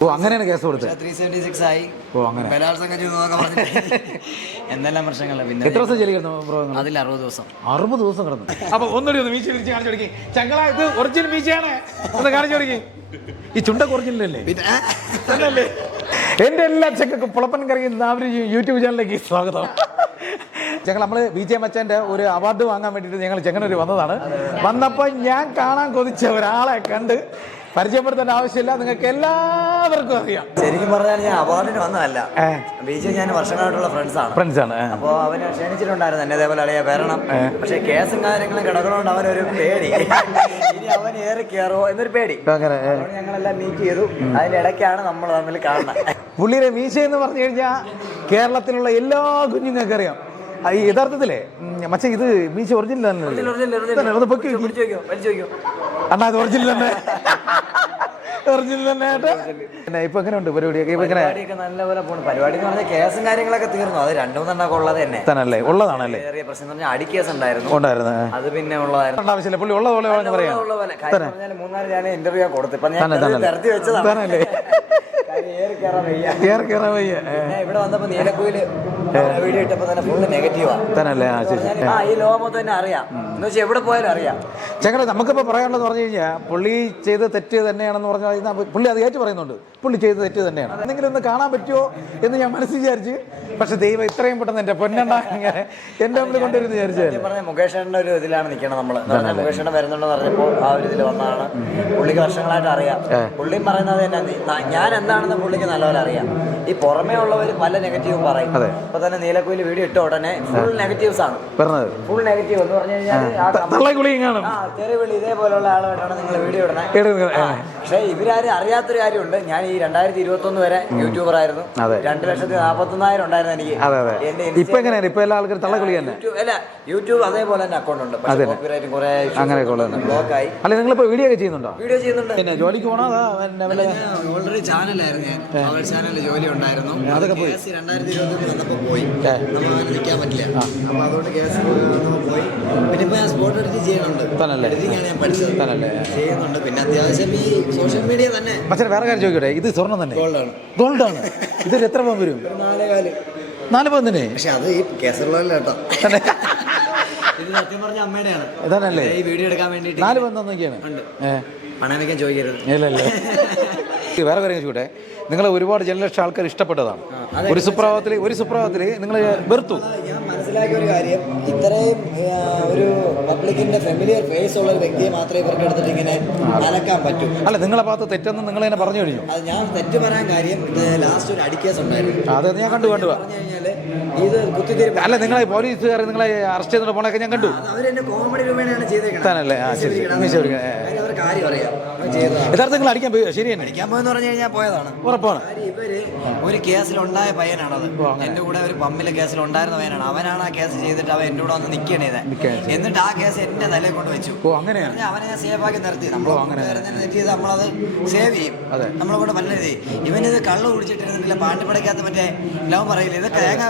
ഓ അങ്ങനെയാണ് കേസ് കൊടുത്തത്. Three seventy six ആയി. ഓ അങ്ങനെ. ബലാത്സംഗം ചെയ്തു എന്തെല്ലാം പ്രശ്നങ്ങളാണ് പിന്നെ എത്ര ദിവസം ജയിലിൽ കിടന്നു ബ്രോ അതിൽ അറുപത് ദിവസം. അറുപത് ദിവസം കിടന്നു. അപ്പൊ ഒന്നുകൂടി ഒന്ന് മീശ വിളിച്ച് കാണിച്ചു കൊടുക്കി. ചങ്ങള ഇത് ഒറിജിനൽ മീശയാണ്. ഒന്ന് കാണിച്ചു കൊടുക്കി. ഈ ചുണ്ടൊക്കെ ഒറിജിനൽ അല്ലേ? തന്നെയല്ലേ? എന്റെ എല്ലാ ചെക്കും പുളപ്പൻ കറി യൂട്യൂബ് ചാനലിലേക്ക് സ്വാഗതം. ഞങ്ങൾ നമ്മൾ വി ജെ മച്ചന്റെ ഒരു അവാർഡ് വാങ്ങാൻ വേണ്ടിയിട്ട് ഞങ്ങൾ ചെങ്ങനൂർ വന്നതാണ്. വന്നപ്പോൾ ഞാൻ കാണാൻ കൊതിച്ച ഒരാളെ കണ്ട് പരിചയപ്പെടുത്തേണ്ട ആവശ്യമില്ല. നിങ്ങൾക്ക് എല്ലാവർക്കും അറിയാം. ശരിക്കും പറഞ്ഞാൽ ഞാൻ അവാർഡിന് വന്നതല്ല. ബിജെ ബീച്ച് ഞാൻ വർഷങ്ങളായിട്ടുള്ള ഫ്രണ്ട്സ് ആണ്. ഫ്രണ്ട്സ് ആണ്. അപ്പോൾ അവനെ ക്ഷണിച്ചിട്ടുണ്ടായിരുന്നു എന്നെ അതേപോലെ അളിയാ വരണം പക്ഷെ കേസും കാര്യങ്ങളും കിടക്കണോണ്ട് അവനൊരു പേടി. ഇനി അവൻ ഏറെ കയറുമോ എന്നൊരു പേടി. ഞങ്ങളെല്ലാം മീറ്റ് ചെയ്തു. അതിന്റെ ഇടയ്ക്കാണ് നമ്മൾ തമ്മിൽ കാണുന്നത്. പുള്ളിയുടെ മീശ എന്ന് പറഞ്ഞു കഴിഞ്ഞാൽ കേരളത്തിലുള്ള എല്ലാ കുഞ്ഞുങ്ങൾക്ക് അറിയാം. ഈ യഥാർത്ഥത്തിലേ മച്ച ഇത് മീശ ഒറിജിനൽ തന്നെ അണ്ണാ ഇത് ഒറിജിനൽ തന്നെ. ഒറിജിനൽ. തന്നെ ആയിട്ട് പിന്നെ ഇപ്പൊ എങ്ങനെയുണ്ട് പരിപാടിയൊക്കെ? ഇപ്പൊ എങ്ങനെ? പരിപാടിയൊക്കെ നല്ലപോലെ പോണു. പരിപാടി എന്ന് പറഞ്ഞാൽ കേസും കാര്യങ്ങളൊക്കെ തീർന്നു. അത് രണ്ടു മൂന്നെണ്ണൊക്കെ ഉള്ളത് തന്നെ. തന്നല്ലേ ഉള്ളതാണല്ലേ? ചെറിയ പ്രശ്നം എന്ന് പറഞ്ഞാൽ അടി കേസ് ഉണ്ടായിരുന്നു. ഉണ്ടായിരുന്നു. അത് പിന്നെ ഉള്ളതായിരുന്നു. ആവശ്യമില്ല. പുള്ളി ഉള്ള പോലെ പറയാം. ഉള്ള പോലെ. കാര്യം പറഞ്ഞാൽ മൂന്നാൽ ഞാൻ ഇന്റർവ്യൂ കൊടുത്തു ഇപ്പൊ ഞാൻ തന്നെ, തന്നെ. വെച്ചതാണ്. തന്നല്ലേ ഏറി കയറാൻ വയ്യ. കേറി കയറാൻ വയ്യ. ഏ. പിന്നെ ഇവിടെ വന്നപ്പോ നീലക്കുയിൽ വീഡിയോ ഇട്ടപ്പോ തന്നെ ഫുള്ള് നെഗറ്റീവാ തന്നല്ലേ ആ ശരി ആ ഈ ലോകം മൊത്തം തന്നെ അറിയാം. എന്ന് വെച്ചാൽ എവിടെ പോയാലും അറിയാം. ചങ്ങനെ നമുക്കിപ്പോൾ പറയാനുള്ളത് പറഞ്ഞു കഴിഞ്ഞാൽ പുള്ളി ചെയ്ത തെറ്റ് തന്നെയാണെന്ന് പറഞ്ഞാൽ പുള്ളി അത് ഏറ്റു പറയുന്നുണ്ട്. പുള്ളി ചെയ്ത തെറ്റ് തന്നെയാണ്. എന്തെങ്കിലും ഒന്ന് കാണാൻ പറ്റുമോ എന്ന് ഞാൻ മനസ്സിൽ വിചാരിച്ച് പക്ഷെ ദൈവം ഇത്രയും പെട്ടെന്ന് എന്റെ പൊന്നെണ്ണ ഇങ്ങനെ എന്റെ മുമ്പിൽ കൊണ്ടുവരുന്ന വിചാരിച്ചാൽ സത്യം പറഞ്ഞ മുകേഷേട്ടന്റെ ഒരു ഇതിലാണ് നിൽക്കണം നമ്മൾ മുകേഷേട്ടൻ വരുന്നുണ്ടെന്ന് പറഞ്ഞപ്പോൾ ആ ഒരു ഇതിൽ വന്നതാണ്. പുള്ളിക്ക് വർഷങ്ങളായിട്ട് അറിയാം. പുള്ളിയും പറയുന്നത് തന്നെ ഞാൻ എന്താണെന്ന് പുള്ളിക്ക് നല്ലപോലെ അറിയാം. ഈ പുറമേ ഉള്ളവർ പല നെഗറ്റീവും പറയും. ഇപ്പൊ തന്നെ നീലക്കുയിൽ വീഡിയോ ഇട്ട ഉടനെ ഫുൾ നെഗറ്റീവ്സ് ആണ്. ഫുൾ നെഗറ്റീവ് എന്ന് പറഞ്ഞു കഴിഞ്ഞാൽ ആ തെരുവിളി ഇതേപോലുള്ള ആളുമായിട്ടാണ് നിങ്ങൾ വീഡിയോ ഇടണേ. പക്ഷേ ഇവരാരും അറിയാത്തൊരു കാര്യമുണ്ട്. ഞാൻ ഈ രണ്ടായിരത്തി ഇരുപത്തി ഒന്ന് വരെ യൂട്യൂബർ ആയിരുന്നു രണ്ടു ലക്ഷത്തി നാപ്പത്തൊന്നായിരം ഉണ്ടായിരുന്നു എനിക്ക്. ഇപ്പൊ എങ്ങനെയാണ്? ഇപ്പൊ എല്ലാ ആൾക്കാരും തള്ളക്കുളി തന്നെ. യൂട്യൂബ് അല്ല യൂട്യൂബ് അതേപോലെ തന്നെ അക്കൗണ്ട് ഉണ്ട്. അങ്ങനെ കോപ്പിറൈറ്റും കുറെ അങ്ങനെയൊക്കെ ബ്ലോക്ക് ആയി. അല്ല നിങ്ങളിപ്പോ വീഡിയോ ഒക്കെ ചെയ്യുന്നുണ്ടോ? വീഡിയോ ചെയ്യുന്നുണ്ട്. പിന്നെ ജോലിക്ക് പോണോ ഓൾറെഡി ചാനലായിരുന്നു ഞാൻ ജോലി ഉണ്ടായിരുന്നു. അതൊക്കെ പോയി. രണ്ടായിരത്തി ഇരുപത്തി വന്നപ്പോൾ പോയി. നമ്മൾ അങ്ങനെ നിൽക്കാൻ പറ്റില്ല. അപ്പോൾ അതുകൊണ്ട് കേസ് പോയി. പിന്നെ ഇപ്പോൾ ഞാൻ സ്പോട്ട് എഡിറ്റ് ചെയ്യുന്നുണ്ട്. തന്നല്ലേ? എഡിറ്റിംഗ് ഞാൻ പഠിച്ചത്? ചെയ്യുന്നുണ്ട്. പിന്നെ അത്യാവശ്യം ഈ സോഷ്യൽ മീഡിയ തന്നെ പക്ഷേ വേറെ കാര്യം ചോദിക്കട്ടെ? ഇത് സ്വർണം തന്നെ. ഗോൾഡാണ് ഗോൾഡാണ് ഇതൊരു എത്ര പവൻ വരും? നാലേ കാൽ. നാല് പവൻ തന്നെ? പക്ഷെ അത് ഈ കേസുള്ളതല്ല കേട്ടോ. സത്യം പറഞ്ഞ അമ്മയുടെയാണ്. ഇതാണല്ലേ? ഈ വീഡിയോ എടുക്കാൻ വേണ്ടിയിട്ട് നാല് പവൻ തന്നൊക്കെയാണ്. വയ്ക്കാൻ ചോദിക്കരുത്. ഇല്ലല്ലേ? വേറെ കാര്യം ചോദിക്കട്ടെ? നിങ്ങളെ ഒരുപാട് ജനലക്ഷം ആൾക്കാർ ഇഷ്ടപ്പെട്ടതാണ്. ഒരു സുപ്രഭാതത്തിൽ ഒരു സുപ്രഭാതത്തിൽ നിങ്ങൾ വെറുത്തു. മനസ്സിലാക്കിയ ഒരു കാര്യം ഇത്രയും ഒരു പബ്ലിക്കിന്റെ ഫെമിലിയർ ഫേസ് ഉള്ള ഒരു വ്യക്തിയെ മാത്രമേ ഇവർക്ക് എടുത്തിട്ട് ഇങ്ങനെ അലക്കാൻ പറ്റൂ. അല്ല നിങ്ങളെ ഭാഗത്ത് തെറ്റെന്ന് നിങ്ങൾ തന്നെ പറഞ്ഞു കഴിഞ്ഞു? അത് ഞാൻ തെറ്റ് പറയാൻ കാര്യം ഇത് ലാസ്റ്റ് ഒരു അടിക്കേസ് ഉണ്ടായിരുന്നു. അത് ഞാൻ കണ്ടു കണ്ടു. പറഞ്ഞു കഴിഞ്ഞാൽ ഇത് കുത്തിത്തിരിപ്പ്. അല്ല നിങ്ങളെ പോലീസുകാർ നിങ്ങളെ അറസ്റ്റ് ചെയ്തിട്ട് പോണൊക്കെ ഞാൻ കണ്ടു. അവരെന്നെ കോമഡി രൂപേണയാണ് ചെയ്തേക്കുന്നത്? ആ, ശരി, കാര്യം അറിയാം. യഥാർത്ഥം നിങ്ങൾ അടിക്കാൻ പോയി ശരി തന്നെ. അടിക്കാൻ പോയെന്ന് പറഞ്ഞു കഴിഞ്ഞാൽ പോയതാണ്. ഉറപ്പാണ്. ഇവർ ഒരു കേസിലുണ്ടായ പയ്യനാണത്. എന്റെ കൂടെ ഒരു പമ്പിലെ കേസിലുണ്ടായിരുന്ന പയ്യനാണ്. അവനാണ് ആ കേസ് ചെയ്തിട്ട് അവൻ എന്നോട് കൂടെ വന്ന് നിൽക്കുകയാണ് ചെയ്തത്. എന്നിട്ട് ആ കേസ് എന്റെ തലയിൽ കൊണ്ട് വെച്ചു. അങ്ങനെയാണ് അവനെ ഞാൻ സേഫ് ആക്കി നിർത്തി. നമ്മൾ തെറ്റ് ചെയ്ത് നമ്മളത് സേവ് ചെയ്യും. നമ്മളിവിടെ വല്ല പല രീതി ഇവനിത് കള്ള് കുടിച്ചിട്ടിരുന്നില്ല പാട്ട് പടയ്ക്കാത്ത മറ്റേ ലവ് പറയില്ല? ഇത് തേങ്ങ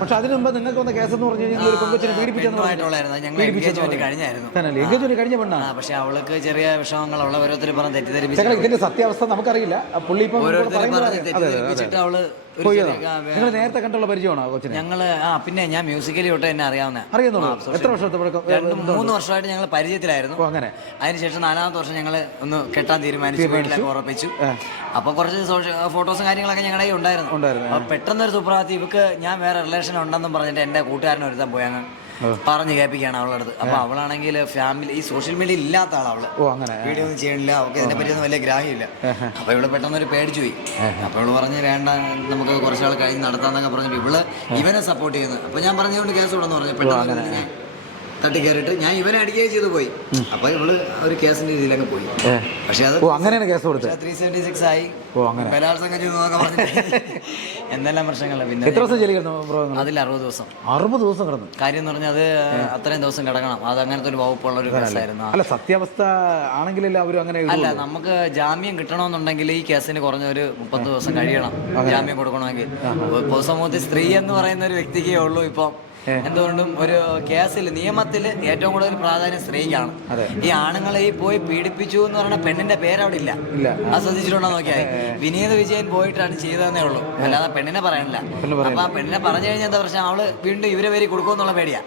പക്ഷേ അതിന് മുമ്പ് നിങ്ങൾക്ക് വന്ന കേസ് എന്ന് പറഞ്ഞു കഴിഞ്ഞാൽ അവൾക്ക് ചെറിയ വിഷമങ്ങൾ അവളെ ഓരോരുത്തർ പറഞ്ഞ് തെറ്റിദ്ധരിപ്പിച്ചു ഇതിന്റെ സത്യാവസ്ഥ നമുക്കറിയില്ല. പുള്ളി ഇപ്പൊ ഓരോരുത്തർ പറഞ്ഞ്. തെറ്റിദ്ധരിപ്പിച്ചിട്ട് അവൾ നിങ്ങൾ നേരത്തെ കണ്ടുള്ള പരിചയമാണോ കൊച്ചിനെ? ഞങ്ങൾ ആ പിന്നെ ഞാൻ മ്യൂസിക്കലി തൊട്ട് എന്നെ അറിയാവുന്ന അറിയുന്നുള്ളൂ. എത്ര വർഷത്തെ രണ്ട് മൂന്ന് വർഷമായിട്ട് ഞങ്ങൾ പരിചയത്തിലായിരുന്നു. അങ്ങനെ. അതിനുശേഷം നാലാമത്തെ വർഷം ഞങ്ങൾ ഒന്ന് കെട്ടാൻ തീരുമാനിച്ചു വീട്ടിലൊക്കെ ഉറപ്പിച്ചു. അപ്പൊ കുറച്ച് സോഷ്യൽ ഫോട്ടോസും കാര്യങ്ങളൊക്കെ ഞങ്ങളുടെ ഉണ്ടായിരുന്നു. ഉണ്ടായിരുന്നു, അപ്പൊ പെട്ടെന്ന് ഒരു സുപ്രഭാതത്തിൽ ഇവക്ക് ഞാൻ വേറെ റിലേഷൻ ഉണ്ടെന്നും പറഞ്ഞിട്ട് എന്റെ കൂട്ടുകാരൻ ഒരുത്താൻ പോയി അങ്ങ് പറഞ്ഞു കേൾപ്പിക്കുകയാണ് അവളുടെ അടുത്ത് അപ്പൊ അവളാണെങ്കിൽ ഫാമിലി ഈ സോഷ്യൽ മീഡിയ ഇല്ലാത്ത ആളാ അവൾ വീഡിയോ ഒന്നും ചെയ്യണില്ല അവൾക്ക് ഇതിനെ പറ്റിയൊന്നും വലിയ ഗ്രാഹ്യമില്ല. അപ്പൊ ഇവൾ പെട്ടെന്ന് ഒരു പേടിച്ചു പോയി. അപ്പൊ ഇവൾ പറഞ്ഞ് വേണ്ട നമുക്ക് കുറച്ചാൾ കഴിഞ്ഞ് നടത്താന്നൊക്കെ പറഞ്ഞു ഇവൾ ഇവനെ സപ്പോർട്ട് ചെയ്യുന്നത് അപ്പൊ ഞാൻ പറഞ്ഞുകൊണ്ട് കേസ് കൊടുന്ന് പറഞ്ഞു. പെട്ടെന്ന് തട്ടി കയറിയിട്ട് ഞാൻ ഇവനെ അടിക്കുകയും ചെയ്തു പോയി. അപ്പൊ ഇവൾ ഒരു കേസിന്റെ രീതിയിലൊക്കെ പോയി. പക്ഷെ അത് അങ്ങനെയാണ് കേസ് കൊടുത്തത്. ത്രീ സെവന്റി സിക്സ് ആയി. ബലാത്സംഗം ചെയ്തു എന്തെല്ലാം പ്രശ്നങ്ങളാണ് പിന്നെ എത്ര ദിവസം ബ്രോ അതിൽ അറുപത് ദിവസം. അറുപത് ദിവസം കിടന്നു? കാര്യം എന്ന് പറഞ്ഞാൽ അത് അത്രയും ദിവസം കിടക്കണം. അത് അങ്ങനത്തെ ഒരു വകുപ്പുള്ള ഒരു കേസായിരുന്നു. അല്ല സത്യാവസ്ഥ ആണെങ്കിലല്ല അവരും അങ്ങനെ അല്ല നമുക്ക് ജാമ്യം കിട്ടണമെന്നുണ്ടെങ്കിൽ ഈ കേസിന് കുറഞ്ഞ ഒരു മുപ്പത് ദിവസം കഴിയണം. ജാമ്യം കൊടുക്കണമെങ്കിൽ. പൊതുസമൂഹത്തിൽ സ്ത്രീ എന്ന് പറയുന്ന ഒരു വ്യക്തിക്കേ ഉള്ളൂ ഇപ്പം എന്തുകൊണ്ടും ഒരു കേസിൽ നിയമത്തിൽ ഏറ്റവും കൂടുതൽ പ്രാധാന്യം സ്ത്രീക്കാണ്. ഈ ആണുങ്ങളെ ഈ പോയി പീഡിപ്പിച്ചു എന്ന് പറയുന്ന പെണ്ണിന്റെ പേര് അവിടെ ഇല്ല. അത് ശ്രദ്ധിച്ചിട്ടുണ്ടോ നോക്കിയാൽ വിനീത് വിജയൻ പോയിട്ടാണ് ചെയ്തതെന്നേ ഉള്ളൂ. അല്ലാതെ പെണ്ണിനെ പറയണില്ല. അപ്പൊ ആ പെണ്ണിനെ പറഞ്ഞു കഴിഞ്ഞാൽ എന്താ പ്രശ്നം? അവൾ വീണ്ടും ഇവരെ പേര് കൊടുക്കുമെന്നുള്ള പേടിയാ.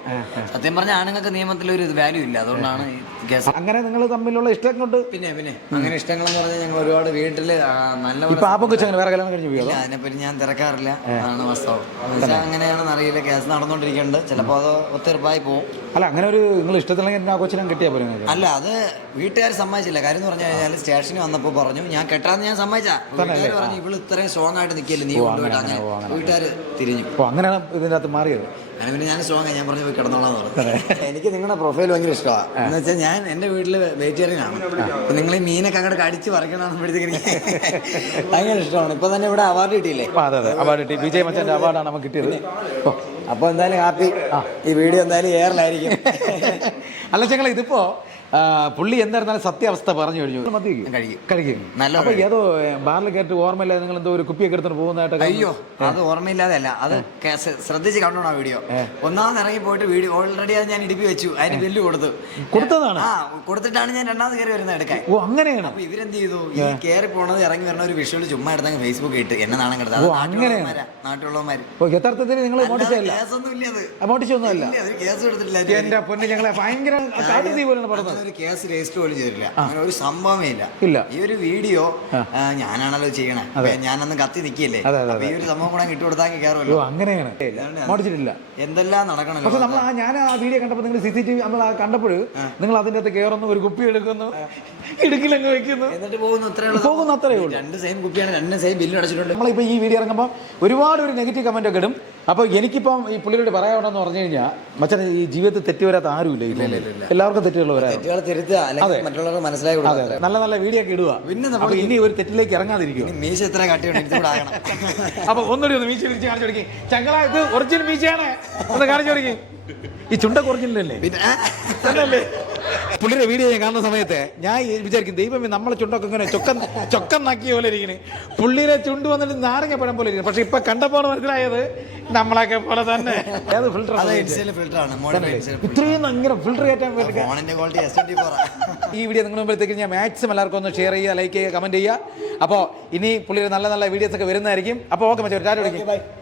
സത്യം പറഞ്ഞ ആണുങ്ങൾക്ക് നിയമത്തിൽ ഒരു വാല്യൂ ഇല്ല. അതുകൊണ്ടാണ് അങ്ങനെ നിങ്ങൾ തമ്മിലുള്ള ഇഷ്ടം കൊണ്ട് പിന്നെ പിന്നെ. അങ്ങനെ ഇഷ്ടങ്ങളെന്ന് പറഞ്ഞാൽ ഞങ്ങൾ ഒരുപാട് വീട്ടിൽ നല്ല ഇപ്പൊ ആപ്പം കൊച്ചു അങ്ങനെ വേറെ കല്യാണം കഴിഞ്ഞു പോയോ? അതിനെപ്പറ്റി ഞാൻ തിരക്കാറില്ല. അതാണ് വാസ്തവം അങ്ങനെയാണെന്ന് അറിയില്ല. കേസ് നടന്നുകൊണ്ടിരിക്കുന്നുണ്ട്. ചിലപ്പോൾ അത് ഒത്തിരിപ്പായി പോകും അല്ല അങ്ങനെ ഒരു നിങ്ങൾ ഇഷ്ടത്തിലെങ്കിൽ ആ കൊച്ചിനെ കിട്ടിയാ പോലും അല്ല അത് വീട്ടുകാർ സമ്മതിച്ചില്ല. കാര്യം എന്ന് പറഞ്ഞു കഴിഞ്ഞാൽ സ്റ്റേഷനിൽ വന്നപ്പോൾ പറഞ്ഞു ഞാൻ കെട്ടാന്ന് ഞാൻ സമ്മതിച്ചാ. വീട്ടുകാർ പറഞ്ഞു ഇവൾ ഇത്രയും സ്ട്രോങ് ആയിട്ട് നിൽക്കില്ല നീ കൊണ്ടുപോയിട്ട് അങ്ങനെ വീട്ടുകാർ തിരിഞ്ഞു. അപ്പോൾ അങ്ങനെയാണ് ഇതിന്റെ അകത്ത് മാറിയത്. അങ്ങനെ പിന്നെ ഞാൻ സ്ട്രോങ് ഞാൻ പറഞ്ഞു പോയി പറഞ്ഞു. എനിക്ക് നിങ്ങളുടെ പ്രൊഫൈൽ ഭയങ്കര ഇഷ്ടമാണ് എന്ന് വെച്ചാൽ ഞാൻ എന്റെ വീട്ടിൽ വെജിറ്റേറിയൻ ആണ്. അപ്പൊ നിങ്ങൾ ഈ മീനൊക്കെ അങ്ങോട്ട് കടിച്ച് പറിക്കണമെന്നുമ്പോഴത്തേക്ക് എനിക്ക് ഭയങ്കര ഇഷ്ടമാണ്. ഇപ്പൊ തന്നെ ഇവിടെ അവാർഡ് കിട്ടിയില്ലേ? അതെ അതെ. അവാർഡ് കിട്ടി. വിജയ് മച്ചന്റെ അവാർഡാണ് നമുക്ക് കിട്ടിയത്. അപ്പോൾ അപ്പൊ എന്തായാലും ഹാപ്പി ഈ വീഡിയോ എന്തായാലും എയറിലായിരിക്കും അല്ല ചങ്ങളെ ഇതിപ്പോ പുള്ളി എന്തായിരുന്നാലും സത്യാവസ്ഥ പറഞ്ഞു കഴിഞ്ഞു. മതി. കഴിക്കും. കഴിക്കും. നല്ല അപ്പൊ ഏതോ ബാറിൽ കേട്ട് ഓർമ്മയില്ലാതെ നിങ്ങൾ എന്തോ ഒരു കുപ്പിയൊക്കെ എടുത്തിട്ട് പോകുന്നതായിട്ട് അയ്യോ അത് ഓർമ്മയില്ലാതെ അല്ല അത് ശ്രദ്ധിച്ച് കണ്ടോ ആ വീഡിയോ. ഒന്നാമത് ഇറങ്ങി പോയിട്ട് വീഡിയോ ഓൾറെഡി അത് ഞാൻ ഇടിപ്പി വെച്ചു. അതിന് ബില്ല് കൊടുത്തു. കൊടുത്തതാണ്? ആ കൊടുത്തിട്ടാണ് ഞാൻ രണ്ടാമത് കയറി വരുന്നത് എടുക്കാൻ ഓ അങ്ങനെയാണ്. അപ്പൊ ഇവരെന്ത് ചെയ്തു? ഈ കയറി പോണത് ഇറങ്ങി വരണ ഒരു വിഷ്വൽ ചുമ്മാ എടുത്തങ്ങ് ഫേസ്ബുക്ക് ഇട്ട്. എന്നെ നാണം കെടുത്ത. ഓ, അങ്ങനെയാണ്. നാട്ടിലുള്ളവന്മാര് ഓ യഥാർത്ഥത്തിൽ നിങ്ങൾ കേസൊന്നും ഇല്ല അത് കേസ് എടുത്തിട്ടില്ല. എന്റെ പൊന്നെ ഞങ്ങളെ ഭയങ്കര കാട്ടുതീ പോലെയാണ് പറഞ്ഞത് ഒരു കേസ് രജിസ്റ്റർ പോലും ചെയ്തിട്ടില്ല. അങ്ങനെ ഒരു സംഭവമേ ഇല്ല. ഇല്ല ഈ ഒരു വീഡിയോ ഞാനാണല്ലോ ചെയ്യണേ. ഞാനന്ന് കത്തി നിൽക്കില്ലേ ഈ ഒരു സംഭവം കൂടെ ഓ കയറുമല്ലോ. അങ്ങനെയാണ്. മോട്ടിച്ചിട്ടില്ല എന്തെല്ലാം നടക്കണല്ലോ പക്ഷെ നമ്മൾ ആ ഞാൻ ആ വീഡിയോ കണ്ടപ്പോൾ നിങ്ങൾ സി സി ടി വി നമ്മൾ കണ്ടപ്പോൾ നിങ്ങൾ അതിന്റെ അകത്ത് കയറുന്നു ഒരു കുപ്പി എടുക്കുന്നു ഇടുക്കിലങ്ങ് വെക്കുന്നു. എന്നിട്ട് പോകുന്നു അത്രേ ഉള്ളൂ. പോകുന്നു അത്രേ ഉള്ളൂ. രണ്ട് സെയിം കുപ്പിയാണ് രണ്ട് സെയിം ബില്ല് അടച്ചിട്ടുണ്ട്. നമ്മളിപ്പോൾ ഈ വീഡിയോ ഇറങ്ങുമ്പോൾ ഒരുപാട് ഒരു നെഗറ്റീവ് കമന്റ് ഒക്കെ ഇടും. അപ്പോൾ എനിക്കിപ്പം ഈ പുള്ളിയോട് പറയാനുണ്ടെന്ന് പറഞ്ഞു കഴിഞ്ഞാൽ മച്ചാൻ ഈ ജീവിതത്തിൽ തെറ്റ് വരാത്ത ആരുമില്ല ഇല്ല എല്ലാവർക്കും തെറ്റുകൾ വരാം മറ്റുള്ളവർക്ക് കൊടുക്കുക നല്ല നല്ല വീഡിയോ ഒക്കെ ഇടുക. പിന്നെ ഇനി ഒരു തെറ്റിലേക്ക് ഇറങ്ങാതിരിക്കും മീശ എത്ര അപ്പൊ ഒന്നുകൂടി ഒന്ന് മീശ വിരിച്ച് കാണിച്ചു കൊടുക്കി. ചങ്ങള ഇത് ഒറിജിനൽ മീശയാണ്. ഒന്ന് കാണിച്ചു കൊടുക്കി. ഈ ചുണ്ട കുറഞ്ഞില്ലല്ലേ? പിന്നെ പുള്ളിയുടെ വീഡിയോ ഞാൻ കാണുന്ന സമയത്ത് ഞാൻ വിചാരിക്കും ദൈവമേ നമ്മളെ ചുണ്ടൊക്കെ ഇങ്ങനെ ചൊക്കൻ ചൊക്കൻ നാക്കിയ പോലെ ഇരിക്കണേ. പുള്ളിയിലെ ചുണ്ട് വന്നിട്ട് നാരങ്ങ പഴം പോലെ ഇരിക്കണം. പക്ഷെ ഇപ്പൊ കണ്ടപ്പോൾ മനസ്സിലായത് നമ്മളൊക്കെ പോലെ തന്നെ. ഏത് ഫിൽറ്റർ ഇത്രയും അങ്ങനെ ഫിൽറ്റർ കയറ്റാൻ ഈ വീഡിയോ നിങ്ങൾ മുമ്പിലത്തേക്ക് ഞാൻ മാക്സിമം എല്ലാവർക്കും ഒന്ന് ഷെയർ ചെയ്യുക ലൈക്ക് ചെയ്യുക കമന്റ് ചെയ്യുക. അപ്പോൾ ഇനി പുള്ളിയുടെ നല്ല നല്ല വീഡിയോസ് ഒക്കെ വരുന്നതായിരിക്കും. അപ്പോൾ ഓക്കെ മച്ചോ ടാറ്റ